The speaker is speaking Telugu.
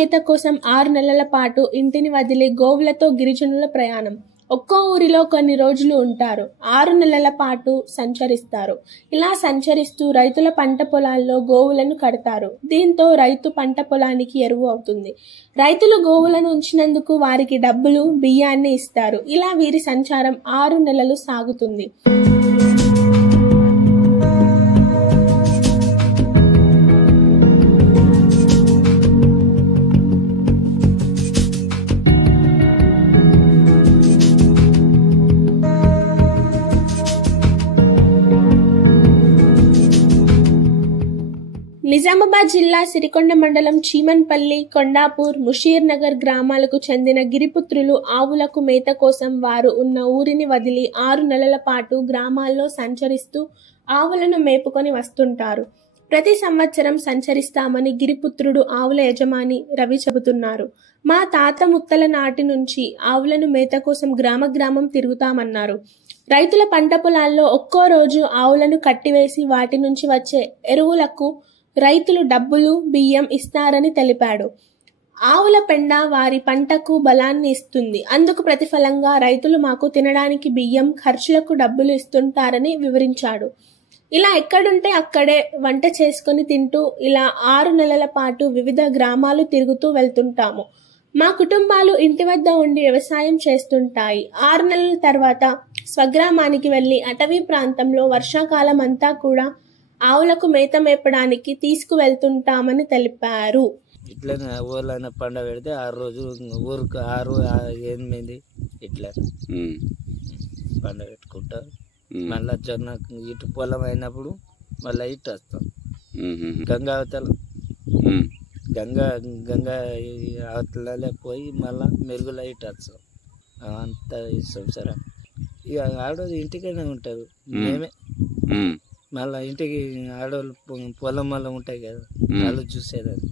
మేత కోసం 6 నెలల పాటు ఇంటిని వదిలి గోవులతో గిరిజనుల ప్రయాణం. ఒక్కో ఊరిలో కొన్ని రోజులు ఉంటారు. 6 నెలల పాటు సంచరిస్తారు. ఇలా సంచరిస్తూ రైతుల పంట పొలాల్లో గోవులను కడతారు. దీంతో రైతు పంట పొలానికి ఎరువు అవుతుంది. రైతులు గోవులను ఉంచినందుకు వారికి డబ్బులు, బియ్యాన్ని ఇస్తారు. ఇలా వీరి సంచారం 6 నెలలు సాగుతుంది. నిజామాబాద్ జిల్లా సిరికొండ మండలం చీమన్పల్లి, కొండాపూర్, ముషీర్ నగర్ గ్రామాలకు చెందిన గిరిపుత్రులు ఆవులకు మేత కోసం వారు ఉన్న ఊరిని వదిలి 6 నెలల పాటు గ్రామాల్లో సంచరిస్తూ ఆవులను మేపుకొని వస్తుంటారు. ప్రతి సంవత్సరం సంచరిస్తామని గిరిపుత్రుడు ఆవుల యజమాని రవి చెబుతున్నారు. మా తాత ముత్తల నాటి నుంచి ఆవులను మేత కోసం గ్రామం తిరుగుతామన్నారు. రైతుల పంట పొలాల్లో ఒక్కో రోజు ఆవులను కట్టివేసి వాటి నుంచి వచ్చే ఎరువులకు రైతులు డబ్బులు, బియ్యం ఇస్తారని తెలిపాడు. ఆవుల పెండ వారి పంటకు బలాన్ని ఇస్తుంది. అందుకు ప్రతిఫలంగా రైతులు మాకు తినడానికి బియ్యం, ఖర్చులకు డబ్బులు ఇస్తుంటారని వివరించాడు. ఇలా ఎక్కడుంటే అక్కడే వంట చేసుకుని తింటూ ఇలా 6 నెలల పాటు వివిధ గ్రామాలు తిరుగుతూ వెళ్తుంటాము. మా కుటుంబాలు ఇంటి వద్ద ఉండి వ్యవసాయం చేస్తుంటాయి. 6 నెలల తర్వాత స్వగ్రామానికి వెళ్లి అటవీ ప్రాంతంలో వర్షాకాలం అంతా కూడా ఆవులకు మేత మేపడానికి తీసుకువెళ్తుంటామని తెలిపారు. ఇట్లనే ఊర్లో పండ పెడితే 6 రోజులు ఊరికి 6, 8 ఇట్లా పండ పెట్టుకుంటారు. మళ్ళా జొన్న ఇటు పొలం అయినప్పుడు మళ్ళీ ఇటు వస్తాం. గంగా అవతల గంగా అవతలే పోయి మళ్ళా మెరుగులో ఇటు వస్తాం. అంతా ఇస్తాం సరే. ఇక ఆడోళ్ళు ఇంటికైనా ఉంటారు. మేమే మళ్ళీ ఇంటికి ఆడవాళ్ళు పొలం వల్ల ఉంటాయి కదా, వాళ్ళు చూసేదాన్ని.